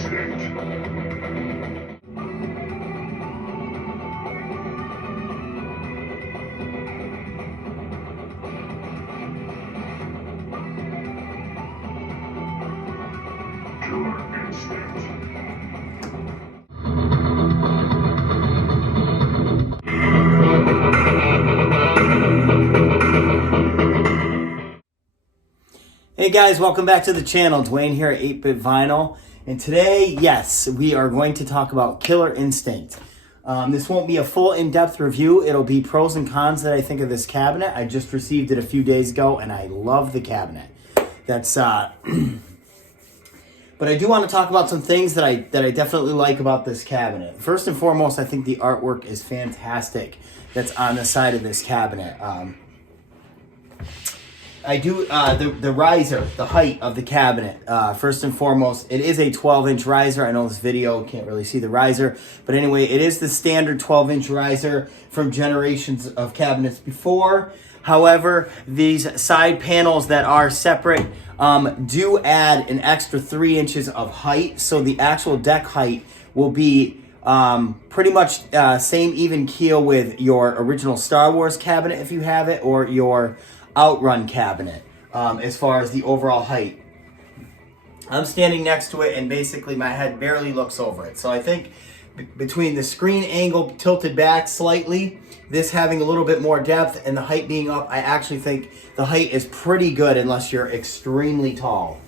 Hey guys, welcome back to the channel. Dwayne here at 8-Bit Vinyl. And today, yes, we are going to talk about Killer Instinct. This won't be a full in-depth review. It'll be pros and cons that I think of this cabinet. I just received it a few days ago and I love the cabinet. That's but I do want to talk about some things that I definitely like about this cabinet. First and foremost, I think the artwork is fantastic that's on the side of this cabinet. I do, the riser, the height of the cabinet, first and foremost, it is a 12-inch riser. I know this video can't really see the riser, but anyway, it is the standard 12-inch riser from generations of cabinets before. However, these side panels that are separate do add an extra 3 inches of height, so the actual deck height will be pretty much same even keel with your original Star Wars cabinet if you have it, or your Outrun cabinet as far as the overall height. I'm standing next to it and basically my head barely looks over it. So I think between the screen angle tilted back slightly, this having a little bit more depth, and the height being up, I actually think the height is pretty good unless you're extremely tall.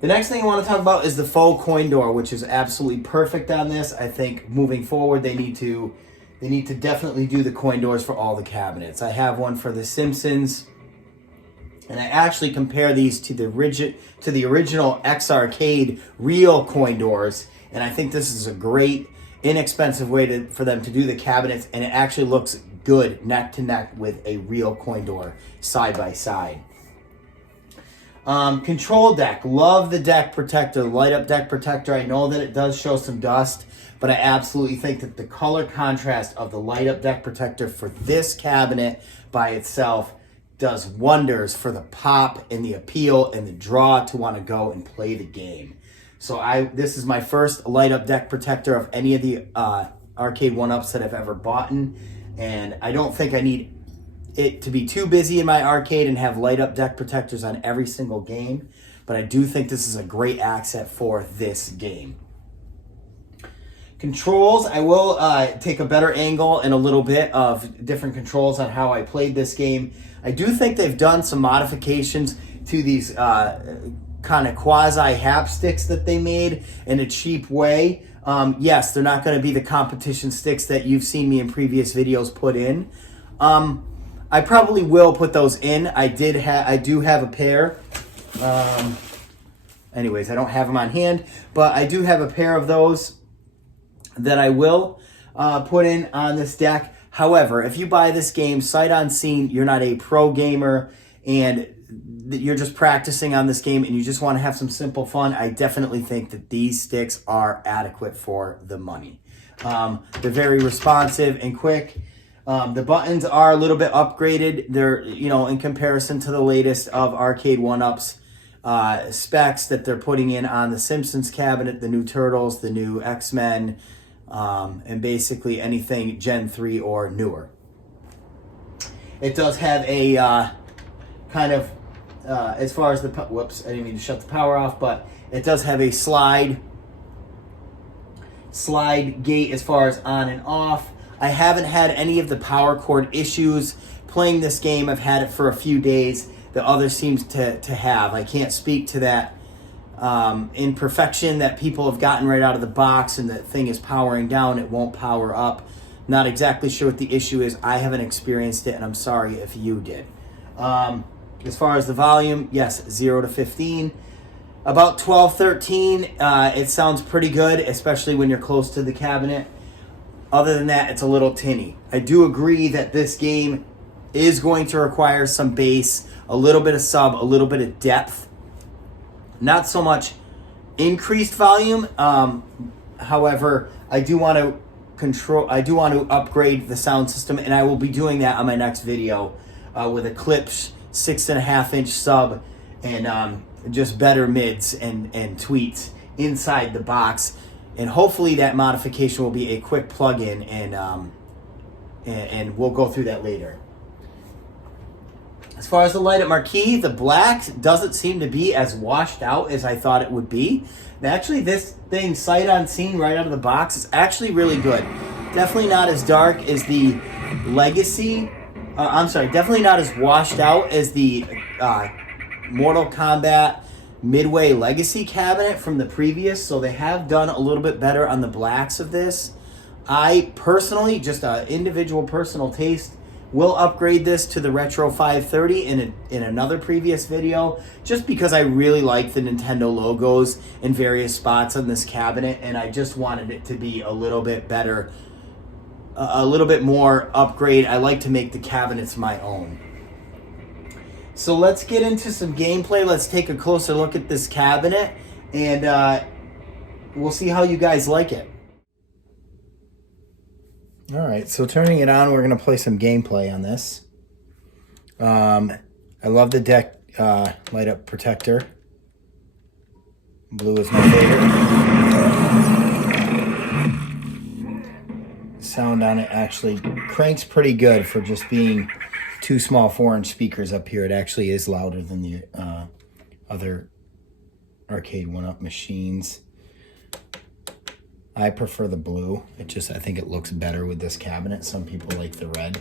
The next thing I want to talk about is the faux coin door, which is absolutely perfect on this. I think moving forward they need to definitely do the coin doors for all the cabinets. I have one for The Simpsons, and I actually compare these to the original X-Arcade real coin doors, and I think this is a great, inexpensive way for them to do the cabinets, and it actually looks good neck to neck with a real coin door side by side. Control deck. Love the deck protector, light up deck protector. I know that it does show some dust, but I absolutely think that the color contrast of the light up deck protector for this cabinet by itself does wonders for the pop and the appeal and the draw to want to go and play the game. So this is my first light up deck protector of any of the Arcade 1-Ups that I've ever bought, and I don't think I need it to be too busy in my arcade and have light up deck protectors on every single game, but I do think this is a great asset for this game. Controls, I will take a better angle in a little bit of different controls on how I played this game. I do think they've done some modifications to these kind of quasi hapsticks that they made in a cheap way. Yes, they're not going to be the competition sticks that you've seen me in previous videos put in. I probably will put those in. I do have a pair. Anyways, I don't have them on hand, but I do have a pair of those that I will put in on this deck. However, if you buy this game sight unseen, you're not a pro gamer and you're just practicing on this game and you just want to have some simple fun, I definitely think that these sticks are adequate for the money. They're very responsive and quick. The buttons are a little bit upgraded. They're, in comparison to the latest of Arcade 1-Ups specs that they're putting in on the Simpsons cabinet, the new Turtles, the new X-Men, and basically anything Gen 3 or newer. It does have a kind of, as far as the, whoops, I didn't mean to shut the power off, but it does have a slide gate as far as on and off. I haven't had any of the power cord issues playing this game. I've had it for a few days. The others seems to have. I can't speak to that imperfection that people have gotten right out of the box and the thing is powering down, it won't power up. Not exactly sure what the issue is. I haven't experienced it, and I'm sorry if you did. As far as the volume, yes, 0 to 15. About 12, 13, it sounds pretty good, especially when you're close to the cabinet. Other than that, it's a little tinny. I do agree that this game is going to require some bass, a little bit of sub, a little bit of depth. Not so much increased volume. However, I do want to upgrade the sound system, and I will be doing that on my next video with a Klipsch 6.5-inch sub and just better mids and tweets inside the box. And hopefully that modification will be a quick plug-in, and we'll go through that later. As far as the light up marquee, the black doesn't seem to be as washed out as I thought it would be. And actually, this thing, sight unseen right out of the box, is actually really good. Definitely not as dark as the Legacy. Definitely not as washed out as the Mortal Kombat Midway Legacy cabinet from the previous. So they have done a little bit better on the blacks of this. I personally, just an individual personal taste, will upgrade this to the Retro 530 in another previous video, just because I really like the Nintendo logos in various spots on this cabinet, and I just wanted it to be a little bit better, a little bit more upgrade. I like to make the cabinets my own. So let's get into some gameplay. Let's take a closer look at this cabinet, and we'll see how you guys like it. All right, so turning it on, we're going to play some gameplay on this. I love the deck light up protector. Blue is my favorite. The sound on it actually cranks pretty good for just being two small 4-inch speakers up here. It actually is louder than the other arcade one-up machines. I prefer the blue. I think it looks better with this cabinet. Some people like the red.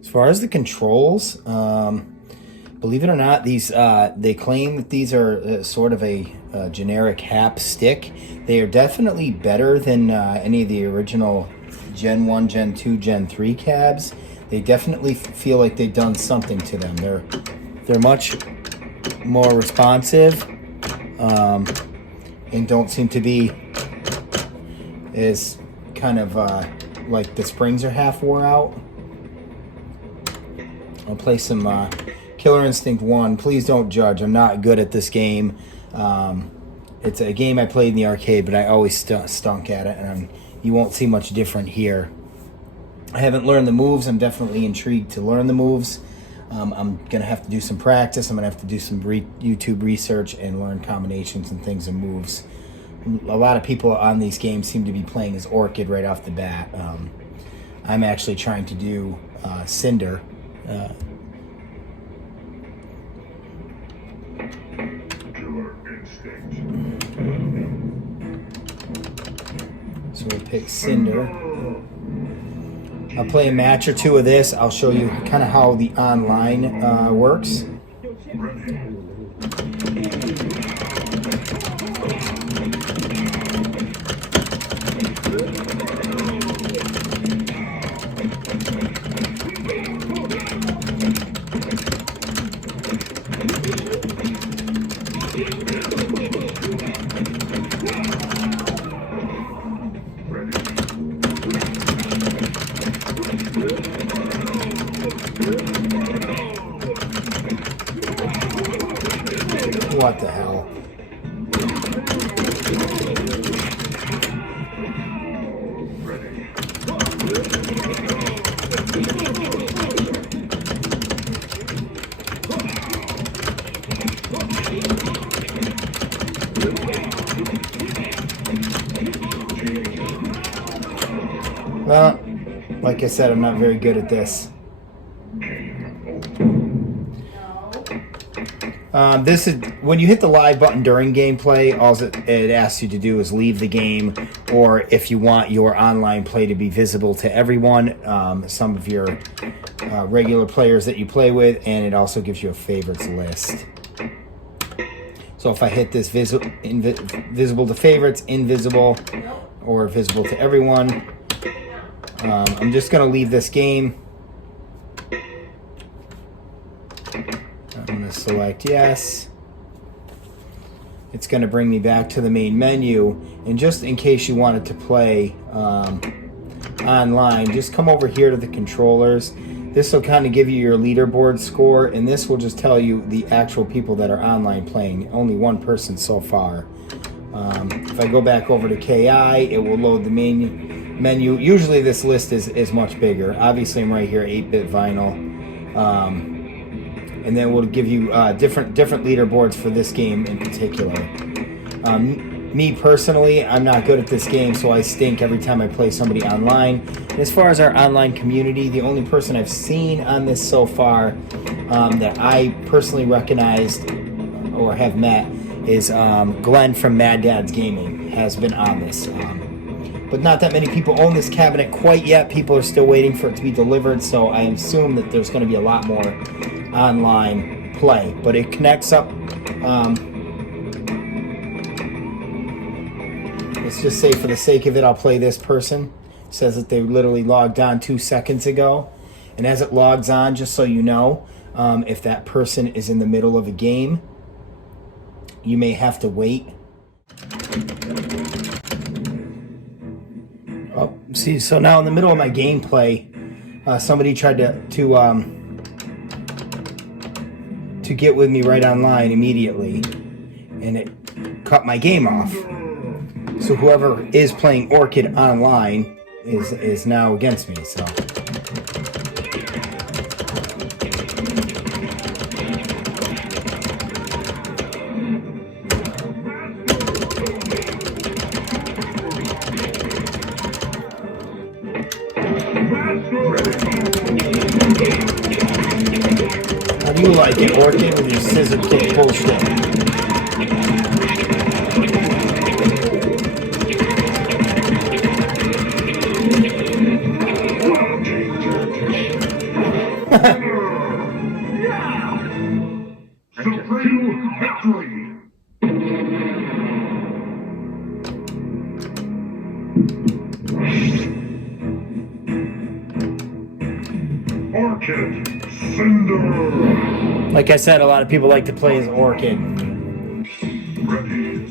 As far as the controls, believe it or not, these they claim that these are sort of a generic HAP stick. They are definitely better than any of the original Gen 1, Gen 2, Gen 3 cabs. They definitely feel like they've done something to them. They're much more responsive, and don't seem to be as kind of like the springs are half wore out. I'll play some Killer Instinct 1. Please don't judge. I'm not good at this game. It's a game I played in the arcade, but I always stunk at it, and you won't see much different here. I haven't learned the moves. I'm definitely intrigued to learn the moves. I'm going to have to do some practice. I'm going to have to do some YouTube research and learn combinations and things and moves. A lot of people on these games seem to be playing as Orchid right off the bat. I'm actually trying to do Cinder. So we'll pick Cinder. I'll play a match or two of this. I'll show you kind of how the online works. What the hell? Well, like I said, I'm not very good at this. This is when you hit the live button during gameplay. All it asks you to do is leave the game, or if you want your online play to be visible to everyone, some of your regular players that you play with, and it also gives you a favorites list. So if I hit this visible to favorites, invisible, or visible to everyone, I'm just going to leave this game. I'm going to select yes. It's going to bring me back to the main menu. And just in case you wanted to play online, just come over here to the controllers. This will kind of give you your leaderboard score, and this will just tell you the actual people that are online playing. Only one person so far. If I go back over to KI, it will load the main menu. Usually this list is much bigger. Obviously I'm right here, 8-bit vinyl. and then we'll give you different leaderboards for this game in particular. Me personally, I'm not good at this game, so I stink every time I play somebody online. And as far as our online community, the only person I've seen on this so far that I personally recognized or have met is Glenn from Mad Dad's Gaming has been on this. But not that many people own this cabinet quite yet. People are still waiting for it to be delivered, so I assume that there's going to be a lot more online play. But it connects up. Let's just say, for the sake of it, I'll play this person. It says that they literally logged on 2 seconds ago. And as it logs on, just so you know, if that person is in the middle of a game, you may have to wait. Oh, see, so now in the middle of my gameplay, somebody tried to get with me right online immediately, and it cut my game off. So whoever is playing Orchid online is now against me. So. How do you like it, Orchid, with your scissor kick bullshit? Supreme victory! Orchid Cinder! Like I said, a lot of people like to play as Orchid. Ready.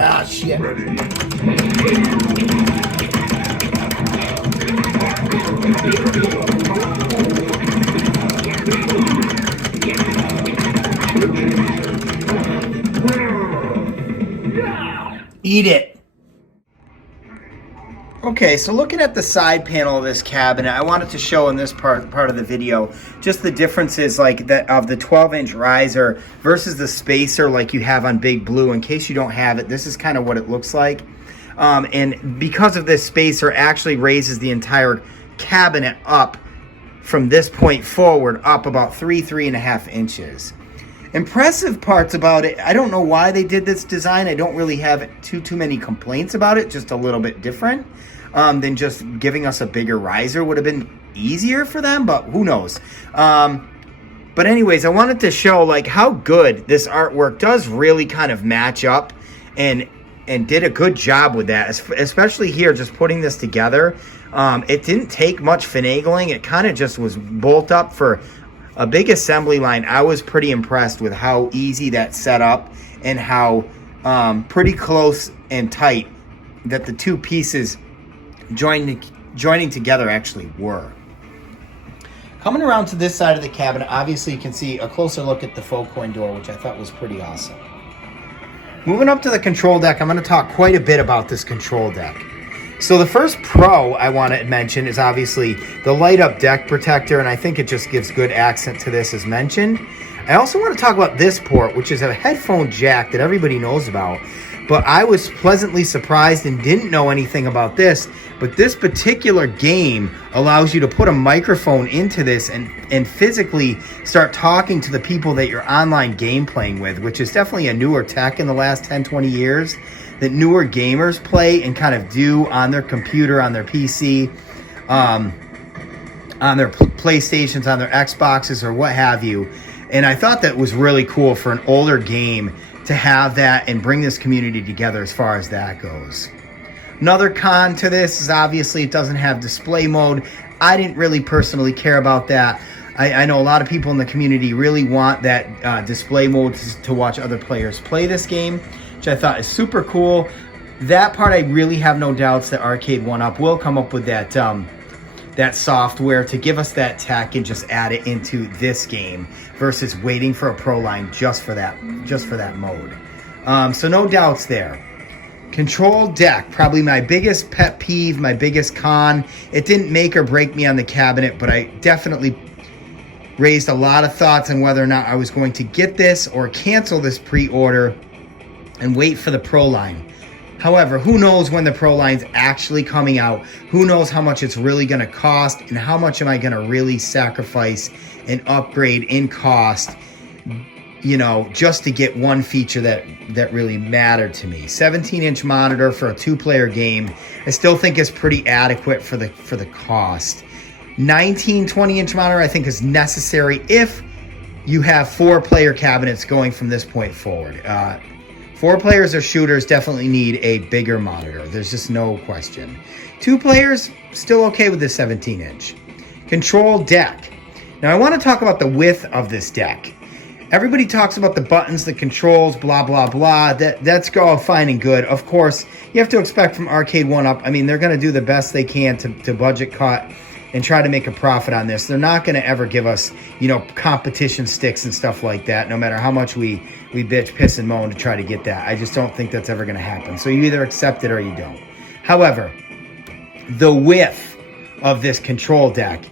Ah, shit. Eat it. Okay, so looking at the side panel of this cabinet, I wanted to show in this part of the video just the differences like that of the 12-inch riser versus the spacer like you have on Big Blue. In case you don't have it, this is kind of what it looks like. And because of this spacer, actually raises the entire cabinet up from this point forward up about 3.5 inches. Impressive parts about it, I don't know why they did this design. I don't really have too many complaints about it, just a little bit different than just giving us a bigger riser. Would have been easier for them, but who knows. But anyways, I wanted to show like how good this artwork does really kind of match up and did a good job with that, especially here just putting this together. It didn't take much finagling. It kind of just was bolt up for a big assembly line. I was pretty impressed with how easy that set up and how pretty close and tight that the two pieces joining together actually were. Coming around to this side of the cabinet, obviously you can see a closer look at the faux coin door, which I thought was pretty awesome. Moving up to the control deck, I'm going to talk quite a bit about this control deck. So the first pro I want to mention is obviously the light up deck protector, and I think it just gives good accent to this as mentioned. I also want to talk about this port, which is a headphone jack that everybody knows about, but I was pleasantly surprised and didn't know anything about this, but this particular game allows you to put a microphone into this and physically start talking to the people that you're online game playing with, which is definitely a newer tech in the last 10-20 years that newer gamers play and kind of do on their computer, on their PC, on their PlayStations, on their Xboxes, or what have you. And I thought that was really cool for an older game to have that and bring this community together as far as that goes. Another con to this is obviously it doesn't have display mode. I didn't really personally care about that. I know a lot of people in the community really want that display mode to watch other players play this game, which I thought is super cool. That part, I really have no doubts that Arcade1Up will come up with that that software to give us that tech and just add it into this game versus waiting for a Pro Line just for that mode. So no doubts there. Control deck, probably my biggest pet peeve, my biggest con. It didn't make or break me on the cabinet, but I definitely raised a lot of thoughts on whether or not I was going to get this or cancel this pre-order and wait for the Pro Line. However, who knows when the Pro Line's actually coming out? Who knows how much it's really going to cost, and how much am I going to really sacrifice and upgrade in cost, you know, just to get one feature that really mattered to me. 17-inch monitor for a 2-player game, I still think is pretty adequate for the cost. 20-inch monitor I think is necessary if you have 4-player cabinets going from this point forward. 4 players or shooters definitely need a bigger monitor. There's just no question. 2 players, still okay with the 17-inch. Control deck. Now I want to talk about the width of this deck. Everybody talks about the buttons, the controls, blah, blah, blah. That's all fine and good. Of course, you have to expect from Arcade1Up, I mean, they're going to do the best they can to budget cut and try to make a profit on this. They're not going to ever give us, you know, competition sticks and stuff like that, no matter how much we bitch, piss, and moan to try to get that. I just don't think that's ever going to happen. So you either accept it or you don't. However, the width of this control deck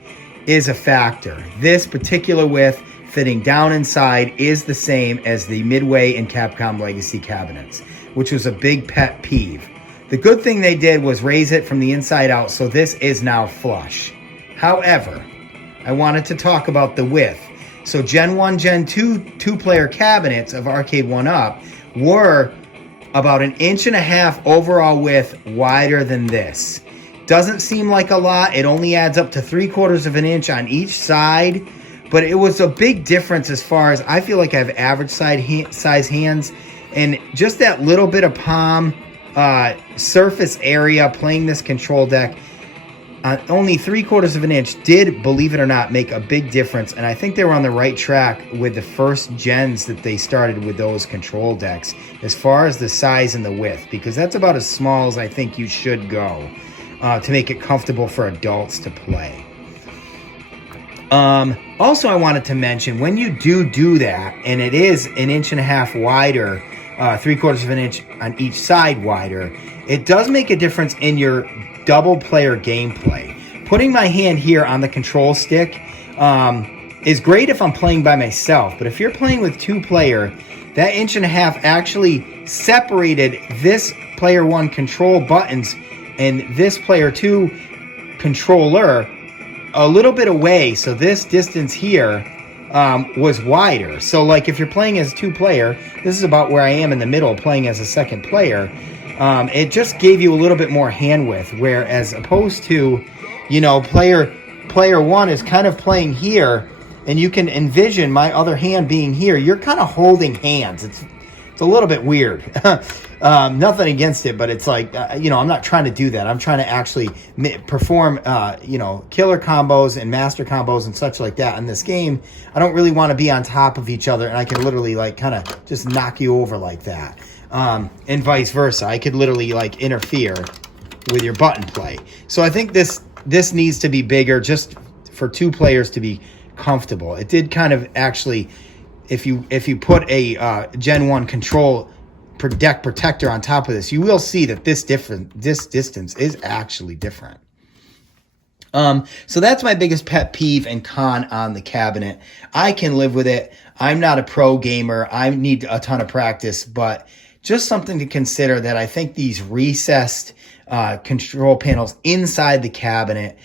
is a factor. This particular width fitting down inside is the same as the Midway and Capcom Legacy cabinets, which was a big pet peeve. The good thing they did was raise it from the inside out, so this is now flush. However, I wanted to talk about the width. So Gen 1, Gen 2 2-player cabinets of Arcade1Up were about 1.5 inches overall width wider than this. Doesn't seem like a lot. It only adds up to 3/4 inch on each side, but it was a big difference as far as I feel like I have average size hands, and just that little bit of palm surface area playing this control deck, only 3/4 inch did, believe it or not, make a big difference. And I think they were on the right track with the first gens that they started with those control decks as far as the size and the width, because that's about as small as I think you should go to make it comfortable for adults to play. Also, I wanted to mention, when you do that, and it is 1.5 inches wider, 3/4 inch on each side wider, it does make a difference in your double player gameplay. Putting my hand here on the control stick is great if I'm playing by myself, but if you're playing with 2-player, that 1.5 inches actually separated this player 1 control buttons and this player 2 controller a little bit away, so this distance here was wider. So like if you're playing as 2-player, this is about where I am in the middle playing as a second player. It just gave you a little bit more hand width, whereas opposed to, you know, player 1 is kind of playing here, and you can envision my other hand being here. You're kind of holding hands. It's a little bit weird. Nothing against it, but it's like, you know, I'm not trying to do that. I'm trying to actually perform, you know, killer combos and master combos and such like that. In this game, I don't really want to be on top of each other, and I can literally like kind of just knock you over like that. And vice versa. I could literally like interfere with your button play. So I think this needs to be bigger just for 2 players to be comfortable. It did kind of actually, if you put a Gen 1 control deck protector on top of this, you will see that this distance is actually different. So that's my biggest pet peeve and con on the cabinet. I can live with it. I'm not a pro gamer. I need a ton of practice, but just something to consider, that I think these recessed control panels inside the cabinet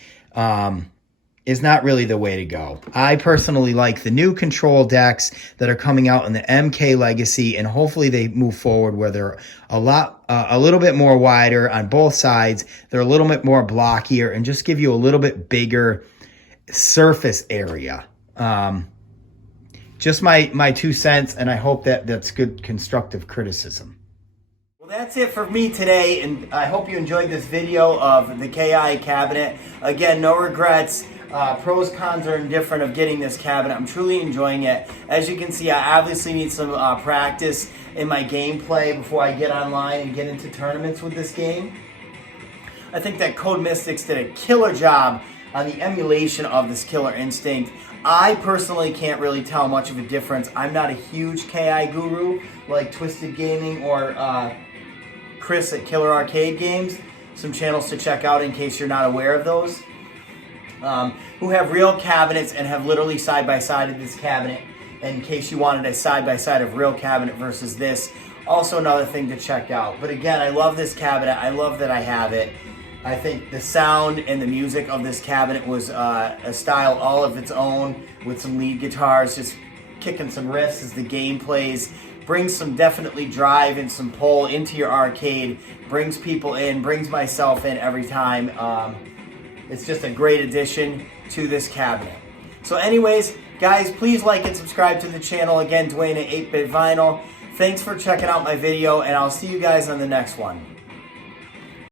is not really the way to go. I personally like the new control decks that are coming out in the MK Legacy, and hopefully they move forward where they're a little bit more wider on both sides. They're a little bit more blockier and just give you a little bit bigger surface area. Just my 2 cents, and I hope that's good constructive criticism. Well, that's it for me today, and I hope you enjoyed this video of the KI cabinet. Again, no regrets. Pros, cons are indifferent of getting this cabinet. I'm truly enjoying it. As you can see, I obviously need some practice in my gameplay before I get online and get into tournaments with this game. I think that Code Mystics did a killer job on the emulation of this Killer Instinct. I personally can't really tell much of a difference. I'm not a huge KI guru like Twisted Gaming or Chris at Killer Arcade Games. Some channels to check out in case you're not aware of those. Who have real cabinets and have literally side-by-sided this cabinet. In case you wanted a side-by-side of real cabinet versus this. Also another thing to check out. But again, I love this cabinet. I love that I have it. I think the sound and the music of this cabinet was a style all of its own, with some lead guitars just kicking some riffs as the game plays. Brings some definitely drive and some pull into your arcade. Brings people in, brings myself in every time. It's just a great addition to this cabinet. So anyways, guys, please like and subscribe to the channel. Again, Dwayne at 8-Bit Vinyl. Thanks for checking out my video, and I'll see you guys on the next one.